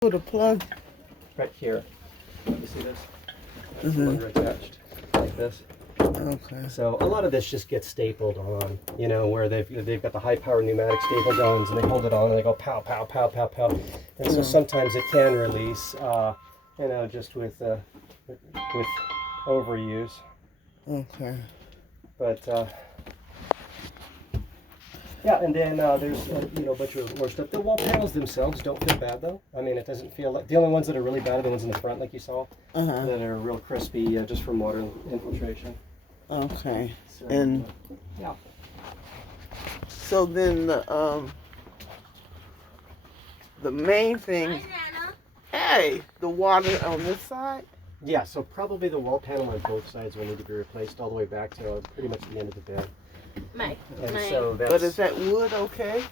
Put a plug. Right here. You see this? That's the one attached like this. Okay. So a lot of this just gets stapled on, you know, where they've got the high power pneumatic staple guns and they hold it on and they go pow, pow, pow, pow, pow. And so sometimes it can release, you know, just with overuse. Okay. But yeah, and then there's you know, a bunch of more stuff. The wall panels themselves don't feel bad though. I mean, it doesn't feel like the only ones that are really bad are the ones in the front, like you saw, that are real crispy just from water infiltration. Okay. So, And yeah. so then the main thing. Hey, the water on this side. Yeah, so probably the wall panel on both sides will need to be replaced all the way back to pretty much the end of the bed. So that's, But is that wood okay?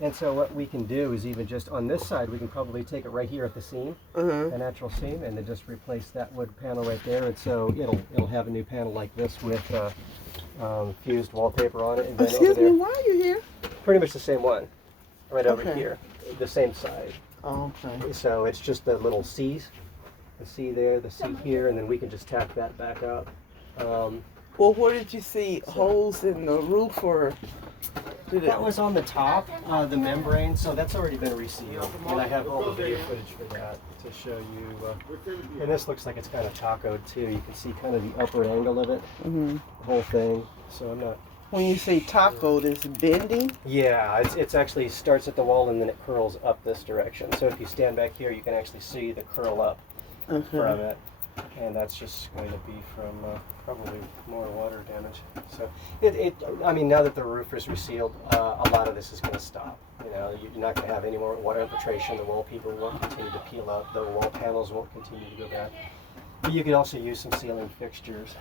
and so what we can do is even just on this side, we can probably take it right here at the seam, the natural seam, and then just replace that wood panel right there. And so it'll have a new panel like this with fused wallpaper on it. And then Excuse over there, me, why are you here? pretty much the same one, right over Okay. here, the same side. Oh, okay. So it's just the little C's, the C there, the C here, and then we can just tack that back up. Well, where did you see holes in the roof, or did it? That was on the top, the membrane, so that's already been resealed. And I have all the video footage for that to show you. And this looks like it's kind of tacoed too. You can see kind of the upper angle of it, the whole thing. So I'm not. When you say taco, it's bending. Yeah, it's actually starts at the wall and then it curls up this direction. So if you stand back here, you can actually see the curl up from it. And that's just going to be from probably more water damage. So I mean, now that the roof is resealed, a lot of this is going to stop. You know, you're not going to have any more water infiltration. The wallpaper won't continue to peel up. The wall panels won't continue to go bad. But you could also use some ceiling fixtures.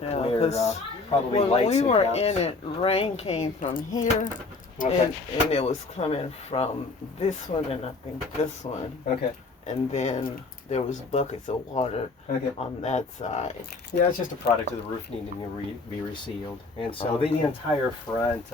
Yeah, Where, probably when lights we and were caps. in it, rain came from here, Okay. and it was coming from this one and I think this one, Okay. and then there was buckets of water Okay. on that side. Yeah, it's just a product of the roof needing to be resealed. And so the entire front,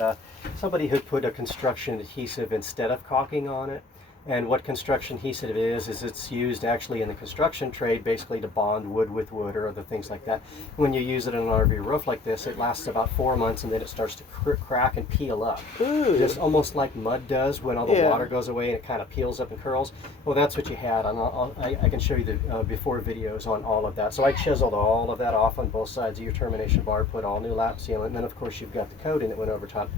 somebody had put a construction adhesive instead of caulking on it. And what construction adhesive is it's used actually in the construction trade basically to bond wood with wood or other things like that. When you use it on an RV roof like this, it lasts about 4 months and then it starts to crack and peel up. Ooh. Just almost like mud does when all the water goes away and it kind of peels up and curls. Well, that's what you had. I can show you the before videos on all of that. So I chiseled all of that off on both sides of your termination bar, put all new lap sealant, and then of course you've got the coating that went over top.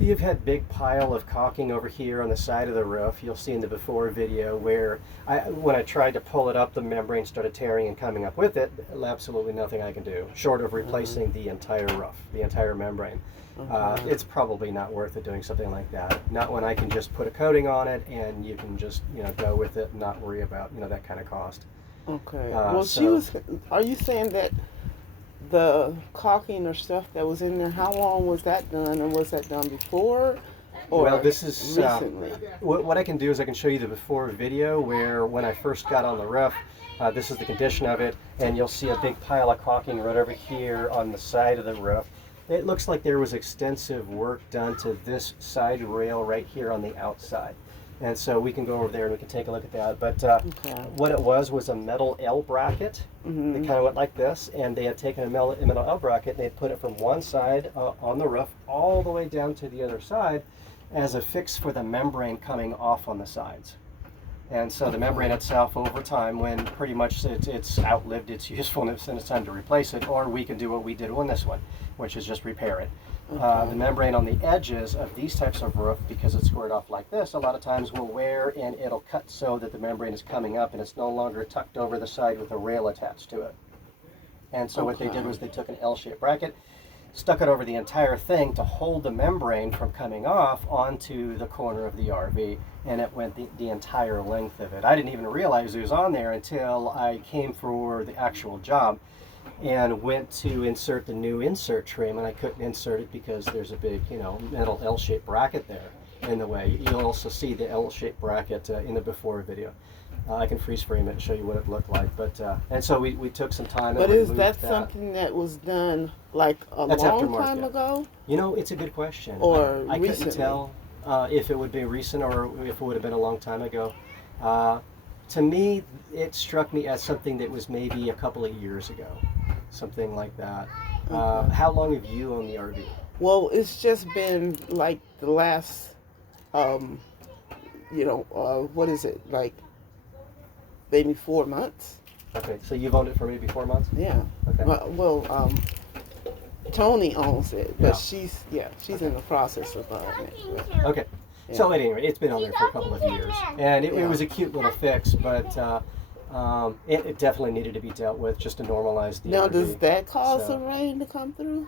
You've had big pile of caulking over here on the side of the roof. You'll see in the before video where when I tried to pull it up, the membrane started tearing and coming up with it. Absolutely nothing I can do short of replacing the entire roof, the entire membrane. It's probably not worth it doing something like that. Not when I can just put a coating on it and you can just go with it and not worry about that kind of cost. Okay. Well, Are you saying that the caulking or stuff that was in there, how long was that done, and was that done before or well, this is recently? What I can do is I can show you the before video where when I first got on the roof, this is the condition of it, and you'll see a big pile of caulking right over here on the side of the roof. It looks like there was extensive work done to this side rail right here on the outside. And so we can go over there and we can take a look at that. But what it was a metal L bracket that kind of went like this. And they had taken a metal L bracket and they had put it from one side on the roof all the way down to the other side as a fix for the membrane coming off on the sides. And so the membrane itself over time, when pretty much it's outlived its usefulness and it's time to replace it, or we can do what we did on this one, which is just repair it. The membrane on the edges of these types of roof, because it's squared off like this, a lot of times will wear and it'll cut so that the membrane is coming up and it's no longer tucked over the side with a rail attached to it. And so what they did was they took an L-shaped bracket, stuck it over the entire thing to hold the membrane from coming off onto the corner of the RV, and it went the entire length of it. I didn't even realize it was on there until I came for the actual job and went to insert the new insert trim, and I couldn't insert it because there's a big, metal L-shaped bracket there in the way. You'll also see the L-shaped bracket in the before video. I can freeze frame it and show you what it looked like. But and so we took some time. But is that something that was done like That's long time ago? It's a good question. Or I recently? couldn't tell if it would be recent or if it would have been a long time ago. To me, it struck me as something that was maybe a couple of years ago, something like that. How long have you owned the RV? Well, it's just been like the last, what is it, like maybe 4 months? Okay, so you've owned it for maybe 4 months? Yeah. Okay. Well, Tony owns it, but Yeah. she's in the process of buying it. But, Okay. So anyway, it's been on there for a couple of years, and it was a cute little fix, but it definitely needed to be dealt with just to normalize the now, RV. does that cause the rain to come through?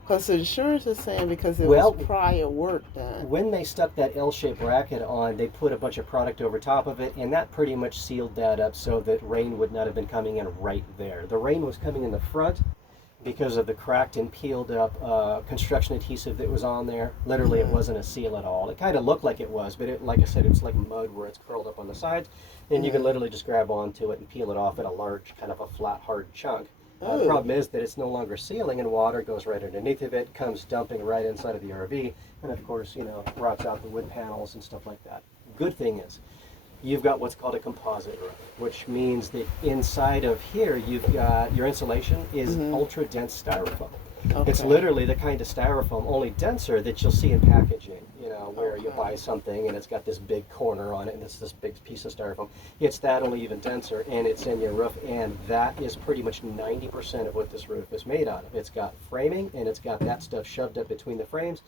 Because the insurance is saying because it was prior work done. When they stuck that L-shaped bracket on, they put a bunch of product over top of it, and that pretty much sealed that up so that rain would not have been coming in right there. The rain was coming in the front because of the cracked and peeled up construction adhesive that was on there. Literally, it wasn't a seal at all. It kind of looked like it was, but like I said, it's like mud where it's curled up on the sides, and you can literally just grab onto it and peel it off in a large, kind of a flat, hard chunk. The problem is that it's no longer sealing, and water goes right underneath of it, comes dumping right inside of the RV, and of course, rots out the wood panels and stuff like that. Good thing is, you've got what's called a composite roof, which means that inside of here, you've got your insulation is ultra dense styrofoam. Okay. It's literally the kind of styrofoam, only denser, that you'll see in packaging, where you buy something and it's got this big corner on it and it's this big piece of styrofoam. It's that, only even denser, and it's in your roof, and that is pretty much 90% of what this roof is made out of. It's got framing, and it's got that stuff shoved up between the frames,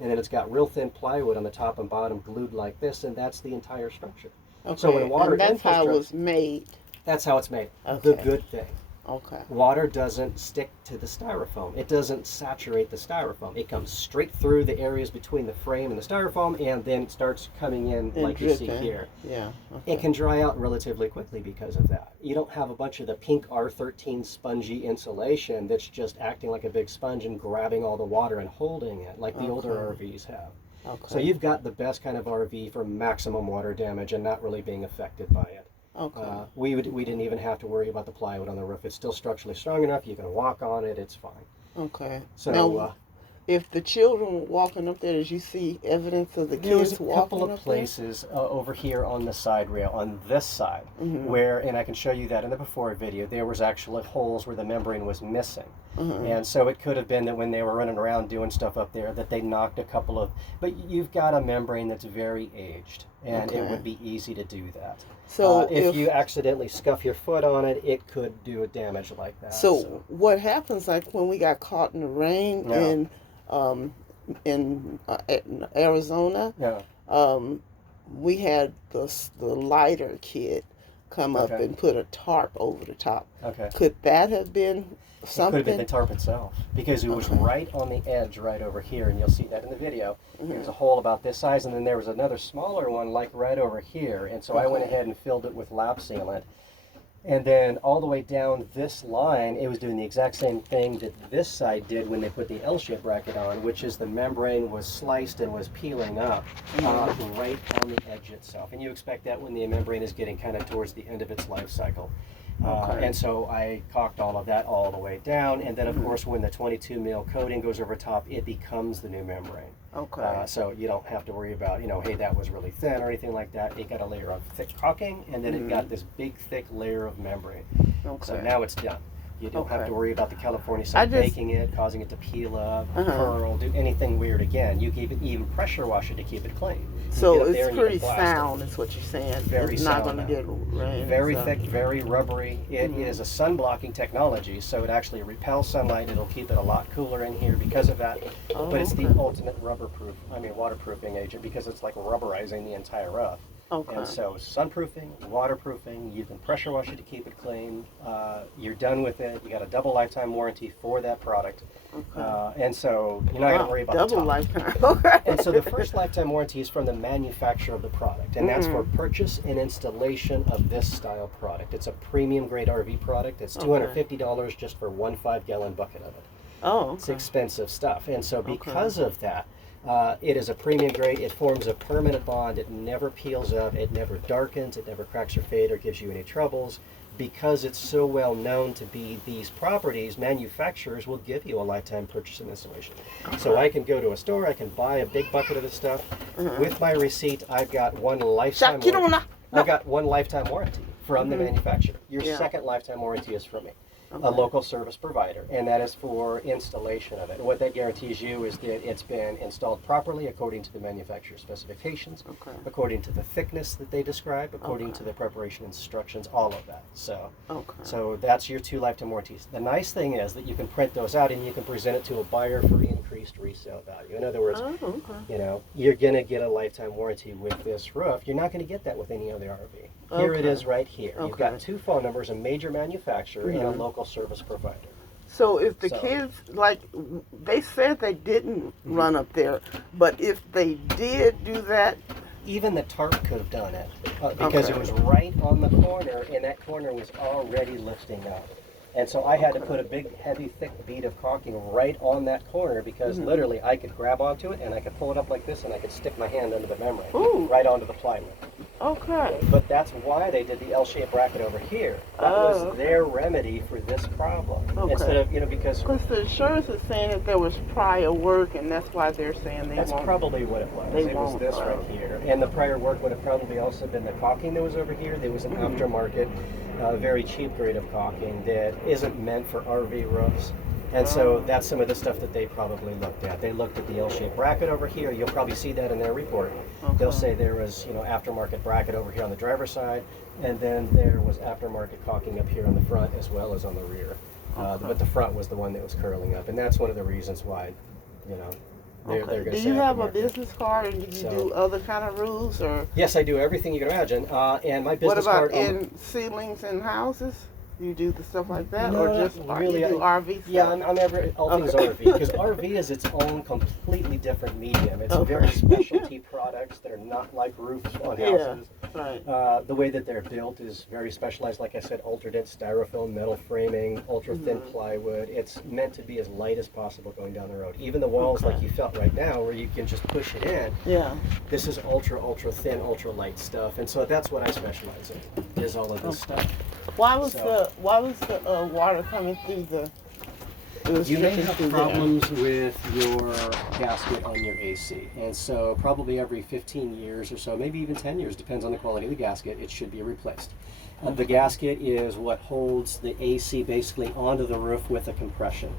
and then it's got real thin plywood on the top and bottom glued like this, and that's the entire structure. Okay. So when water and that's how it was made. That's how it's made. Okay. The good thing. Okay. Water doesn't stick to the styrofoam. It doesn't saturate the styrofoam. It comes straight through the areas between the frame and the styrofoam, and then starts coming in like dripping. You see here. Yeah. Okay. It can dry out relatively quickly because of that. You don't have a bunch of the pink R13 spongy insulation that's just acting like a big sponge and grabbing all the water and holding it like the older RVs have. Okay. So you've got the best kind of RV for maximum water damage and not really being affected by it. Okay. We didn't even have to worry about the plywood on the roof. It's still structurally strong enough. You can walk on it. It's fine. Okay. So now, if the children were walking up there, did you see evidence of the kids walking up there? There was a couple of places over here on the side rail, on this side, where, and I can show you that in the before video, there was actually holes where the membrane was missing. And so it could have been that when they were running around doing stuff up there that they knocked a couple of, but you've got a membrane that's very aged, and it would be easy to do that. So if you accidentally scuff your foot on it, it could do a damage like that. So what happens, like when we got caught in the rain in Arizona, we had the lighter kid come up and put a tarp over the top. Okay. Could that have been something? It could have been the tarp itself, because it was right on the edge right over here, and you'll see that in the video. There's a hole about this size, and then there was another smaller one like right over here, and so I went ahead and filled it with lap sealant. And then all the way down this line, it was doing the exact same thing that this side did when they put the L-shaped bracket on, which is the membrane was sliced and was peeling up right on the edge itself. And you expect that when the membrane is getting kind of towards the end of its life cycle. And so I caulked all of that all the way down, and then of course when the 22 mil coating goes over top, it becomes the new membrane. Okay. So you don't have to worry about, hey, that was really thin or anything like that. It got a layer of thick caulking, and then it got this big thick layer of membrane. Okay. So now it's done. You don't have to worry about the California side baking it, causing it to peel up, curl, do anything weird again. You can even pressure wash it to keep it clean. So it's pretty sound, is what you're saying. Very it's sound. Not going to get rain. Very thick, very rubbery. It is a sun blocking technology, so it actually repels sunlight. It'll keep it a lot cooler in here because of that. But it's the ultimate waterproofing agent, because it's like rubberizing the entire roof. Okay. And so sunproofing, waterproofing, you can pressure wash it to keep it clean. You're done with it. You got a double lifetime warranty for that product. Okay. And so you're not going to worry about double lifetime. Okay. And so the first lifetime warranty is from the manufacturer of the product, and that's for purchase and installation of this style product. It's a premium grade RV product. It's $250 just for 1 5-gallon bucket of it. Oh, okay. It's expensive stuff. And so because of that, it is a premium grade. It forms a permanent bond. It never peels up. It never darkens. It never cracks or fades or gives you any troubles. Because it's so well known to be these properties, manufacturers will give you a lifetime purchase and installation. So I can go to a store, I can buy a big bucket of this stuff. With my receipt, I've got one lifetime warranty. I've got one lifetime warranty from the manufacturer. Your second lifetime warranty is from me. A local service provider, and that is for installation of it. And what that guarantees you is that it's been installed properly according to the manufacturer's specifications, according to the thickness that they describe, according to the preparation instructions, all of that. So that's your 2 lifetime warranties. The nice thing is that you can print those out and you can present it to a buyer for increased resale value. In other words, you know, you're going to get a lifetime warranty with this roof. You're not going to get that with any other RV. Here it is right here. You've got 2 phone numbers, a major manufacturer and a local service provider. So if the kids, like, they said they didn't run up there, but if they did do that, even the tarp could have done it because it was right on the corner, and that corner was already lifting up. And so I had to put a big, heavy, thick bead of caulking right on that corner because literally I could grab onto it and I could pull it up like this and I could stick my hand under the membrane right onto the plywood. Okay. But that's why they did the L-shaped bracket over here. That was their remedy for this problem. Instead of, you know, because the insurance is saying that there was prior work, and that's why they're saying they won't. That's probably what it was. It was this right here. And the prior work would have probably also been the caulking that was over here. There was an aftermarket, very cheap grade of caulking that isn't meant for RV roofs. And so that's some of the stuff that they probably looked at. They looked at the L-shaped bracket over here. You'll probably see that in their report. They'll say there was, you know, aftermarket bracket over here on the driver's side, and then there was aftermarket caulking up here on the front as well as on the rear. But the front was the one that was curling up, and that's one of the reasons why, you know, they're going to say. Do you have a business card, and do you do other kind of roofs, or? Yes, I do everything you can imagine. And my business card. What about in ceilings and houses? You do the stuff like that, no, or just really, you do RV stuff? Yeah, I'm all things RV, because RV is its own completely different medium. It's very specialty products that are not like roofs on houses. Right. The way that they're built is very specialized. Like I said, ultra-dense styrofoam, metal framing, ultra-thin plywood. It's meant to be as light as possible going down the road. Even the walls, like you felt right now, where you can just push it in. Yeah. This is ultra-thin, ultra-light stuff, and so that's what I specialize in, is all of this stuff. Why was the water coming through the? You may have problems with your gasket on your AC, and so probably every 15 years or so, maybe even 10 years, depends on the quality of the gasket, it should be replaced. The gasket is what holds the AC basically onto the roof with a compression.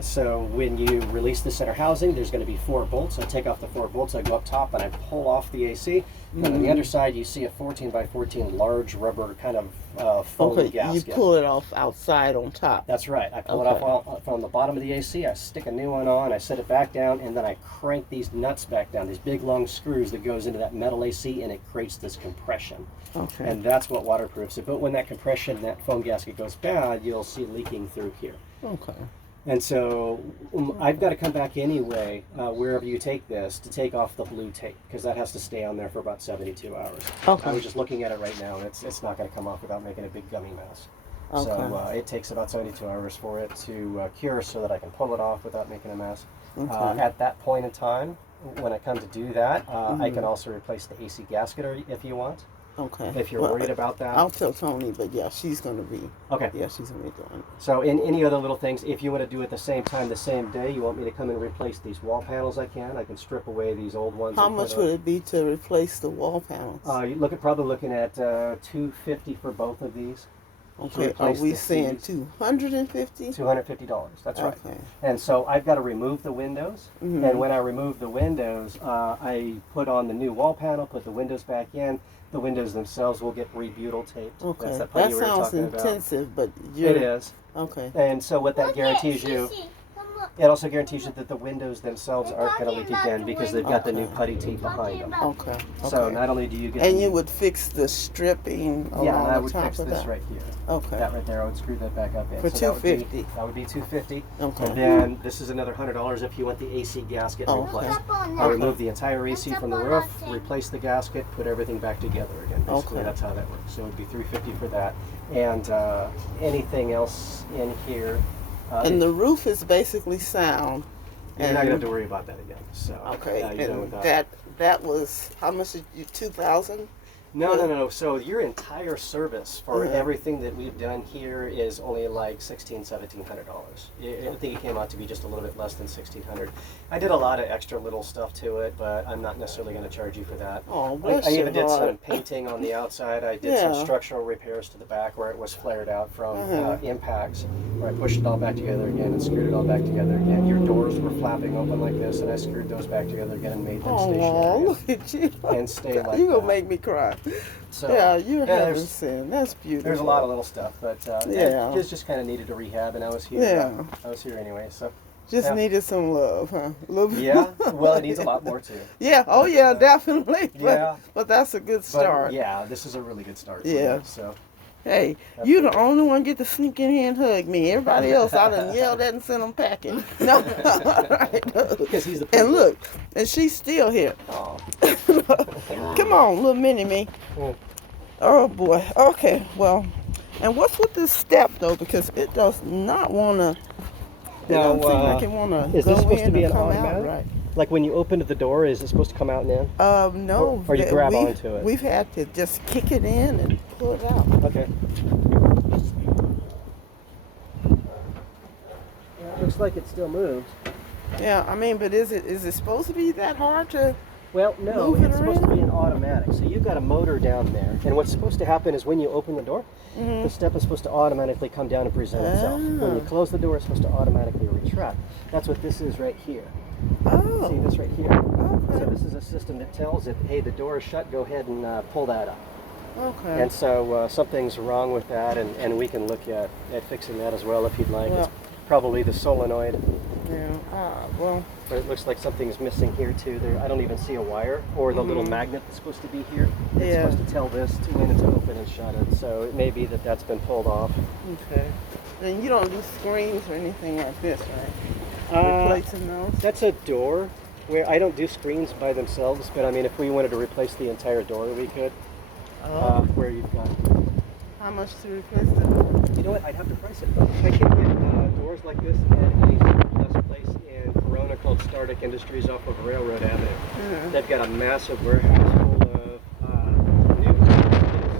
So when you release the center housing, there's going to be 4 bolts. I take off the 4 bolts, I go up top and I pull off the AC. And on the underside, you see a 14 by 14 large rubber kind of foam gasket. You pull it off outside on top. That's right. I pull it off from the bottom of the AC, I stick a new one on, I set it back down, and then I crank these nuts back down, these big long screws that goes into that metal AC, and it creates this compression. And that's what waterproofs it. But when that compression, that foam gasket goes bad, you'll see leaking through here. And so I've got to come back anyway, wherever you take this, to take off the blue tape, because that has to stay on there for about 72 hours. I was just looking at it right now, and it's not going to come off without making a big gummy mess. So it takes about 72 hours for it to cure so that I can pull it off without making a mess. At that point in time, when I come to do that, I can also replace the AC gasket if you want. If you're worried about that. I'll tell Tony, but yeah, she's going to be. Yeah, she's going to be doing it. So in any other little things, if you want to do it at the same time, the same day, you want me to come and replace these wall panels, I can strip away these old ones. How much would it be to replace the wall panels? You're probably looking at $250 for both of these. Are we saying $250? $250, that's right. And so I've got to remove the windows, and when I remove the windows, I put on the new wall panel, put the windows back in. The windows themselves will get rebutyl taped. That's that sounds intensive, but it is. And so what that guarantees you, it also guarantees you that the windows themselves aren't going to leak again because they've got the new putty tape behind them. So not only do you get... And you would fix the stripping along the top of that? Yeah, I would fix this right here. That right there, I would screw that back up in. For $250? That would be $250. And then this is another $100 if you want the AC gasket replaced. I'll remove the entire AC from the roof, replace the gasket, put everything back together again. Basically, that's how that works. So it would be $350 for that. And anything else in here... and the roof is basically sound. You're not going to have to worry about that again. So, and that was, how much did you, $2,000? No. So your entire service for everything that we've done here is only like $1,700. I think it came out to be just a little bit less than $1,600. I did a lot of extra little stuff to it, but I'm not necessarily going to charge you for that. Oh, bless I even your did heart. some painting on the outside. I did some structural repairs to the back where it was flared out from impacts, where I pushed it all back together again and screwed it all back together again. Your doors were flapping open like this, and I screwed those back together again and made them stationary. Look at you. And stay like You're going to make me cry. So, you're having sin. That's beautiful. There's a lot of little stuff, but it just kind of needed a rehab, and I was here. Yeah. I was here anyway, so. Just needed some love, huh? A little bit. Yeah, well, it needs a lot more too. Yeah, definitely. But that's a good start. But, yeah, this is a really good start. Yeah. So. Hey, you the only one get to sneak in here and hug me. Everybody else, I done yelled at and sent them packing. No, because he's the. And look, and she's still here. Oh. Come on, little mini me. Oh boy. Okay. Well, and what's with this step though? Because it does not want to. It don't seem like it want to. Is this supposed to be an automatic? automatic? Right. Like when you opened the door, is it supposed to come out and in? No. Or you grab onto it? We've had to just kick it in and pull it out. Okay. Yeah, it looks like it still moves. Yeah, I mean, but is it supposed to be that hard to? Well, no, it's supposed to be an automatic. So you've got a motor down there, and what's supposed to happen is when you open the door, the step is supposed to automatically come down and present itself. When you close the door, it's supposed to automatically retract. That's what this is right here. Oh. See this right here? Okay. So this is a system that tells it, hey, the door is shut, go ahead and pull that up. Okay. And so something's wrong with that, and we can look at fixing that as well if you'd like. Well, it's probably the solenoid. Yeah. Well. But it looks like something's missing here too. There, I don't even see a wire or the little magnet that's supposed to be here. It's supposed to tell this to when to open and shut it. So it may be that that's been pulled off. Okay. Then you don't do screens or anything like this, right? Replacing those? That's a door. Where I don't do screens by themselves, but I mean, if we wanted to replace the entire door, we could. Where you've got. How much to replace the door? You know what? I'd have to price it. I can get doors like this at a surplus place in Corona called Stardic Industries off of Railroad Avenue. They've got a massive warehouse full of new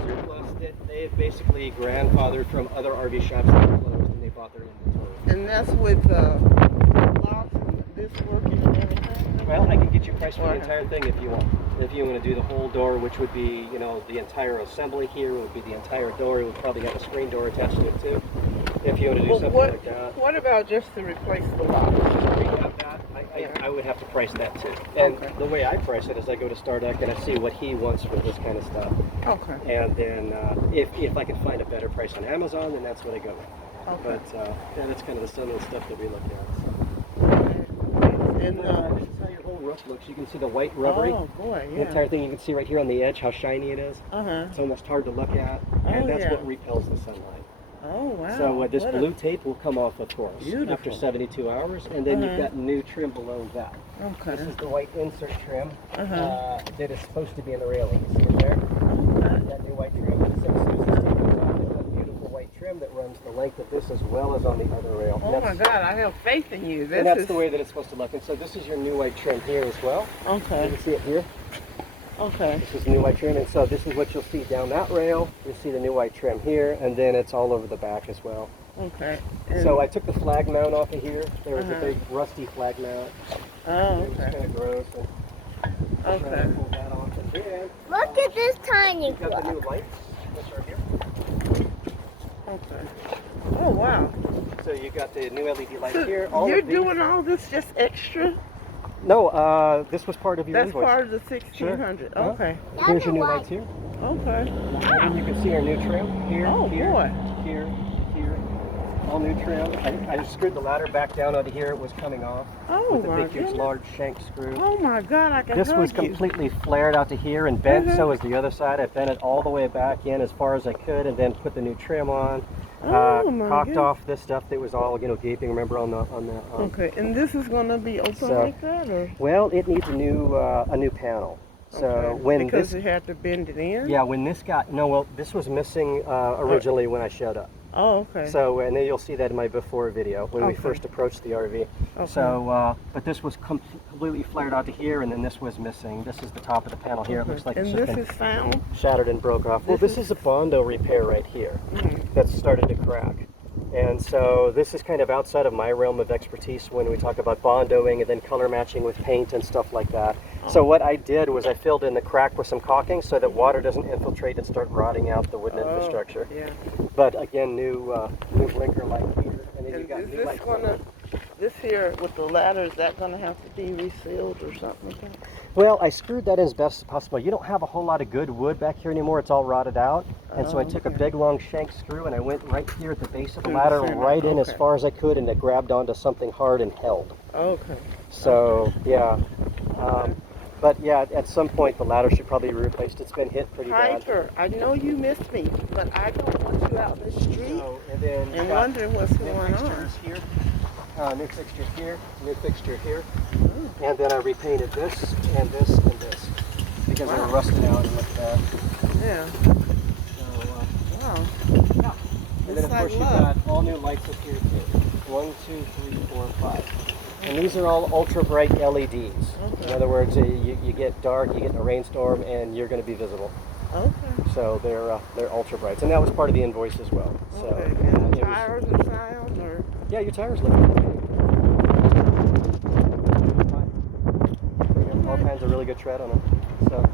surplus that they've basically grandfathered from other RV shops that were closed, and they bought their inventory. And that's with locks and this working and everything? Well, I can get you a price for the entire thing if you want. If you want to do the whole door, which would be, you know, the entire assembly here, would be the entire door. It would probably have a screen door attached to it too. If you want to do something like that. What about just to replace the lock? We have that. I would have to price that too. And the way I price it is I go to Starduck and I see what he wants for this kind of stuff. Okay. And then if I can find a better price on Amazon, then that's what I go with. Okay. But yeah, that's kind of some of the stuff that we look at. So. And this is how your whole roof looks. You can see the white rubbery. Oh boy, yeah. The entire thing you can see right here on the edge how shiny it is. It's almost hard to look at, and that's what repels the sunlight. Oh wow. So this blue tape will come off, of course, after 72 hours, and then you've got new trim below that. Okay. This is the white insert trim that is supposed to be in the railing. You see it there? That new white trim. So as soon as this tape comes off, it's a beautiful white trim that runs the length of this as well as on the other rail. Oh my God, I have faith in you. And that's the way that it's supposed to look. And so this is your new white trim here as well. Okay. You can see it here. Okay. This is new white trim, and so this is what you'll see down that rail. You'll see the new white trim here, and then it's all over the back as well. Okay. So I took the flag mount off of here. There was a big rusty flag mount. Oh, It was kind of gross. And pull that off. And then, Look at this tiny you've got the clock. new lights, which are here. Okay. Oh wow. So you got the new LED lights So here. you're doing all this just extra? No, this was part of your That's invoice. part of the 1600. Sure. Okay. Here's your new lights here. Okay. And then you can see our new trim here, Oh, here, boy. here, here. All new trim. I screwed the ladder back down onto here. It was coming off Oh with a my big, huge, God. large shank screw. Oh my God, I can This was hug you. completely flared out to here and bent. So is the other side. I bent it all the way back in as far as I could, and then put the new trim on. Oh my Cocked goodness. off this stuff that was all, you know, gaping. Remember on the Okay, and this is gonna be open So- like that, or? Well, it needs a new panel. So Okay, when because this you had to bend it in. when this got this was missing originally when I showed up. Oh, okay. So, and then you'll see that in my before video when we Okay. first approached the RV. Okay. So, but this was completely flared out to here, and then this was missing. This is the top of the panel here. It looks like and it's this just been is found. shattered and broke off. Well, This this is a Bondo repair right here that's started to crack. And so this is kind of outside of my realm of expertise when we talk about bondoing and then color matching with paint and stuff like that. So what I did was I filled in the crack with some caulking so that water doesn't infiltrate and start rotting out the wooden infrastructure. Yeah. But again, new blinker light here, and then you And got is new this lights. gonna, this here with the ladder, is that gonna have to be resealed or something like that? Well, I screwed that in as best as possible. You don't have a whole lot of good wood back here anymore. It's all rotted out. And so I took a big long shank screw and I went right here at the base of the Through the ladder, center, right in as okay. far as I could, and it grabbed onto something hard and held. Okay. So, yeah. But yeah, at some point the ladder should probably be replaced. It's been hit pretty bad. Piper, I know you missed me, but I don't want you out in the street So, and then and got wondering what's new going on. fixtures here, new fixture here, new fixture here. And then I repainted this and this and this because they were Wow. rusted out and looked bad. Yeah. So, Wow. yeah. And then It's of like course you've love. got all new lights up here too. 1, 2, 3, 4, 5. And these are all ultra bright LEDs. Okay. In other words, you get dark, you get in a rainstorm, and you're going to be visible. Okay. So they're ultra brights, and that was part of the invoice as well. So Okay. yeah, And the it was- tires and sound or? yeah, your tires look good. You got all kinds of really good tread on them. So Okay.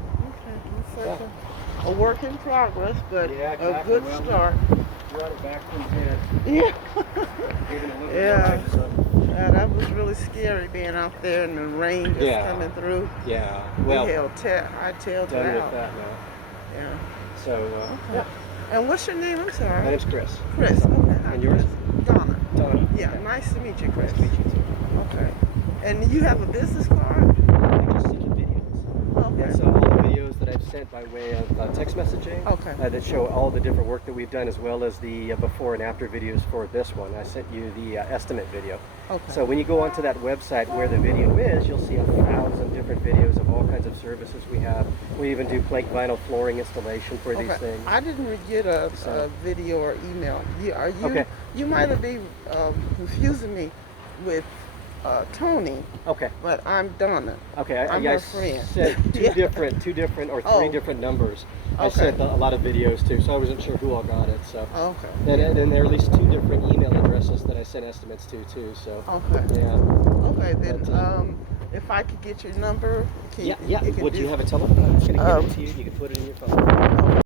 It's such a work in progress, but Yeah, a exactly. good Well, start. brought it back from head, Yeah. giving a little Yeah. bit of Yeah, that was really scary being out there and the rain just Yeah. coming through. yeah. We Well, held I-tailed done it with out. that now. Yeah. So yeah, And what's your name? I'm my sorry. name's Chris. Chris. Okay. Hi, And yours? Chris. Donna. Donna. Yeah. Nice to meet you, Chris. Nice to meet you too. Okay. And you have a business card? I just sent you videos. Okay. And so all the videos that I've sent by way of text messaging Okay. that show all the different work that we've done, as well as the before and after videos for this one. I sent you the estimate video. Okay. So when you go onto that website where the video is, you'll see 1,000 different videos of all kinds of services we have. We even do plank vinyl flooring installation for these things. I didn't get a So- video or email. Are you? Okay. You might have been confusing me with Tony, Okay. but I'm Donna. Okay, I'm I her friend. said two Yeah. different or three Oh. different numbers. I Okay. sent a lot of videos too, so I wasn't sure who all got it. So, Okay. and there are at least 2 different email addresses that I sent estimates to too. So, Okay. yeah, Okay. Then, But, if I could get your number, can yeah. you can Would do- you have a telephone? I'm just gonna give it to you. You can put it in your phone.